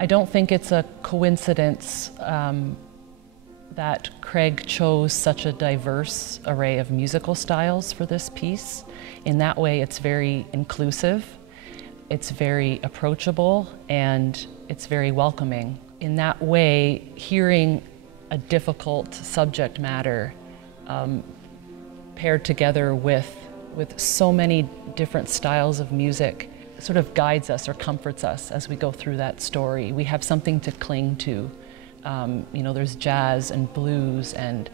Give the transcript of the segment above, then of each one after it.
I don't think it's a coincidence that Craig chose such a diverse array of musical styles for this piece. In that way, it's very inclusive, it's very approachable, and it's very welcoming. In that way, hearing a difficult subject matter paired together with so many different styles of music sort of guides us or comforts us as we go through that story. We have something to cling to. You know, there's jazz and blues and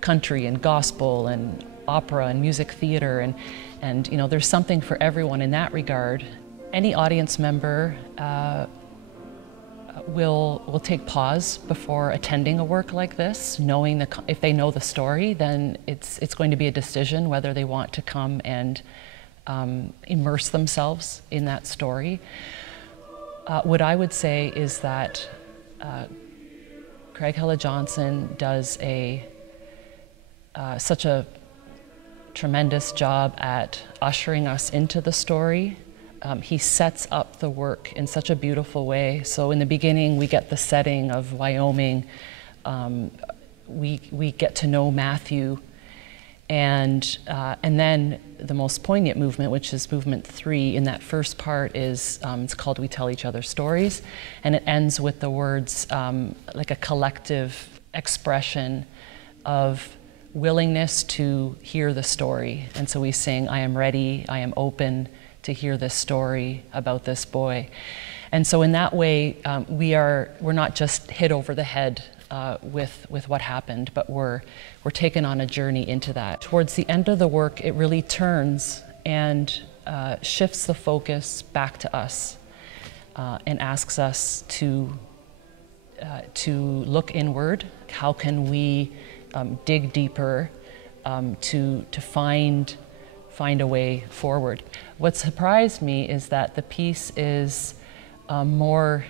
country and gospel and opera and music theater, and you know, there's something for everyone in that regard. Any audience member will take pause before attending a work like this, knowing that if they know the story, then it's going to be a decision whether they want to come and immerse themselves in that story. What I would say is that Craig Hella-Johnson does such a tremendous job at ushering us into the story. He sets up the work in such a beautiful way. So in the beginning, we get the setting of Wyoming. We get to know Matthew, and then the most poignant movement, which is movement 3. In that first part is it's called "We Tell Each Other Stories," and it ends with the words like a collective expression of willingness to hear the story. And so we sing, "I am ready, I am open to hear this story about this boy." And so in that way, we're not just hit over the head with what happened, but we're taken on a journey into that. Towards the end of the work, it really turns and shifts the focus back to us and asks us to look inward. How can we dig deeper to find a way forward? What surprised me is that the piece is more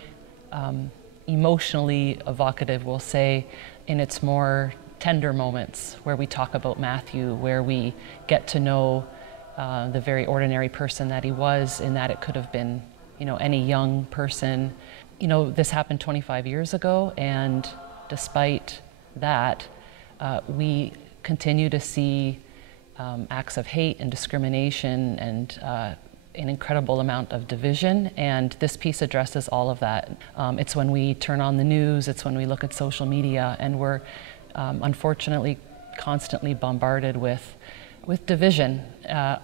emotionally evocative, we'll say, in its more tender moments, where we talk about Matthew, where we get to know the very ordinary person that he was, in that it could have been, you know, any young person. You know, this happened 25 years ago, and despite that, we continue to see acts of hate and discrimination and an incredible amount of division, and this piece addresses all of that. It's when we turn on the news, it's when we look at social media, and we're unfortunately constantly bombarded with division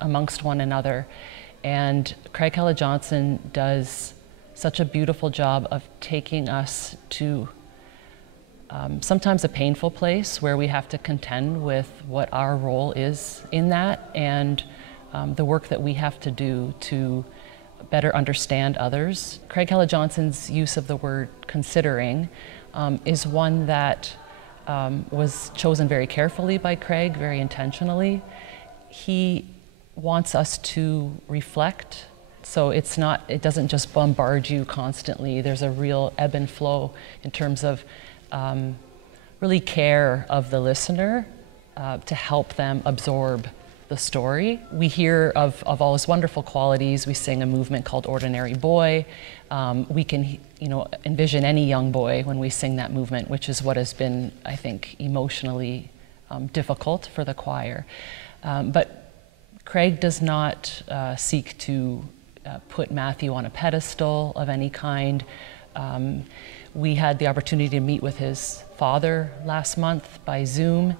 amongst one another. And Craig Hella-Johnson does such a beautiful job of taking us to sometimes a painful place where we have to contend with what our role is in that, and the work that we have to do to better understand others. Craig Hella-Johnson's use of the word considering is one that was chosen very carefully by Craig, very intentionally. He wants us to reflect, so it doesn't just bombard you constantly. There's a real ebb and flow in terms of really care of the listener to help them absorb the story. We hear of all his wonderful qualities. We sing a movement called Ordinary Boy. We can, you know, envision any young boy when we sing that movement, which is what has been, I think, emotionally difficult for the choir. But Craig does not seek to put Matthew on a pedestal of any kind. We had the opportunity to meet with his father last month by Zoom,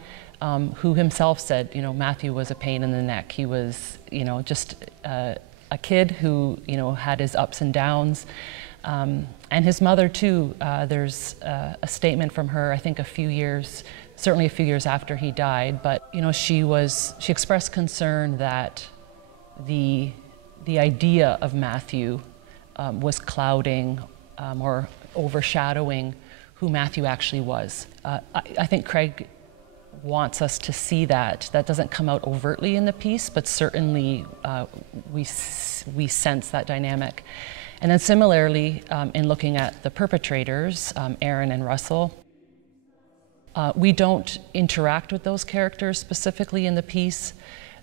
who himself said, you know, Matthew was a pain in the neck. He was, you know, just a kid who, you know, had his ups and downs. And his mother too, there's a statement from her, I think certainly a few years after he died, but, you know, she expressed concern that the idea of Matthew was clouding or overshadowing who Matthew actually was. I think Craig wants us to see that. That doesn't come out overtly in the piece, but certainly we sense that dynamic. And then similarly, in looking at the perpetrators, Aaron and Russell, we don't interact with those characters specifically in the piece,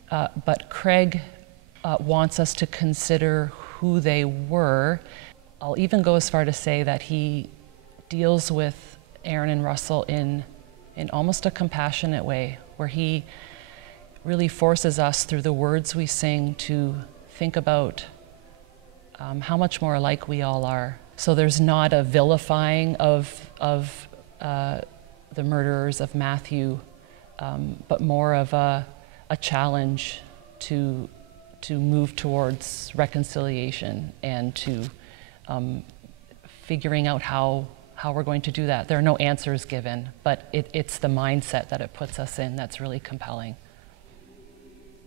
but Craig wants us to consider who they were I'll even go as far to say that he deals with Aaron and Russell in almost a compassionate way, where he really forces us through the words we sing to think about how much more alike we all are. So there's not a vilifying of the murderers of Matthew, but more of a challenge to move towards reconciliation and to figuring out how we're going to do that. There are no answers given, but it's the mindset that it puts us in that's really compelling.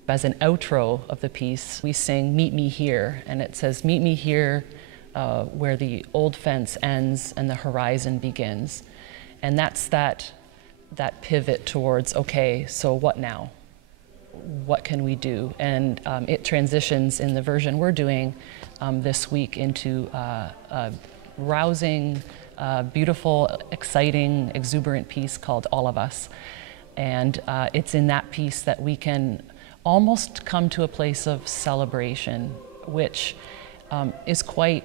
As an outro of the piece, we sing "Meet Me Here," and it says, "Meet me here where the old fence ends and the horizon begins." And that's that pivot towards, okay, so what now? What can we do? And it transitions in the version we're doing this week into a rousing, beautiful, exciting, exuberant piece called "All of Us." And it's in that piece that we can almost come to a place of celebration, which is quite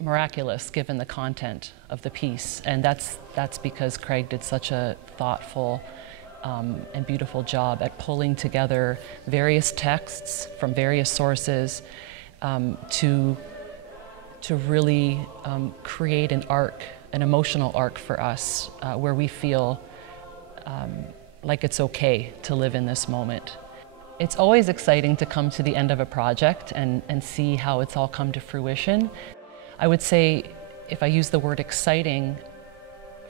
miraculous given the content of the piece. And that's because Craig did such a thoughtful and beautiful job at pulling together various texts from various sources to really create an arc, an emotional arc for us, where we feel like it's okay to live in this moment. It's always exciting to come to the end of a project and see how it's all come to fruition. I would say, if I use the word exciting,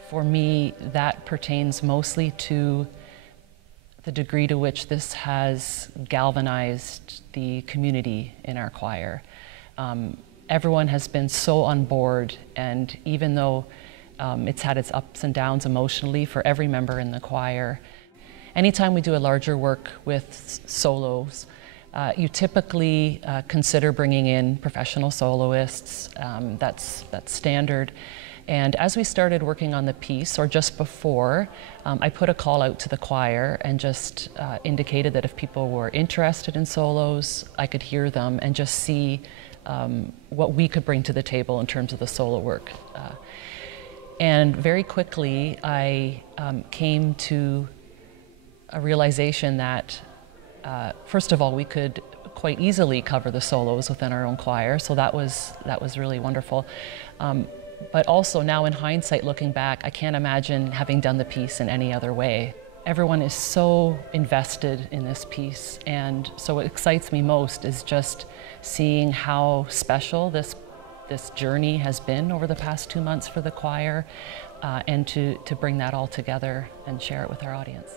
for me, that pertains mostly to the degree to which this has galvanized the community in our choir. Everyone has been so on board, and even though it's had its ups and downs emotionally for every member in the choir, anytime we do a larger work with solos, you typically consider bringing in professional soloists. That's standard. And as we started working on the piece, or just before, I put a call out to the choir and just indicated that if people were interested in solos, I could hear them and just see what we could bring to the table in terms of the solo work. And very quickly, I came to a realization that, first of all, we could quite easily cover the solos within our own choir, so that was really wonderful. But also now in hindsight, looking back, I can't imagine having done the piece in any other way. Everyone is so invested in this piece, and so what excites me most is just seeing how special this journey has been over the past 2 months for the choir, and to bring that all together and share it with our audience.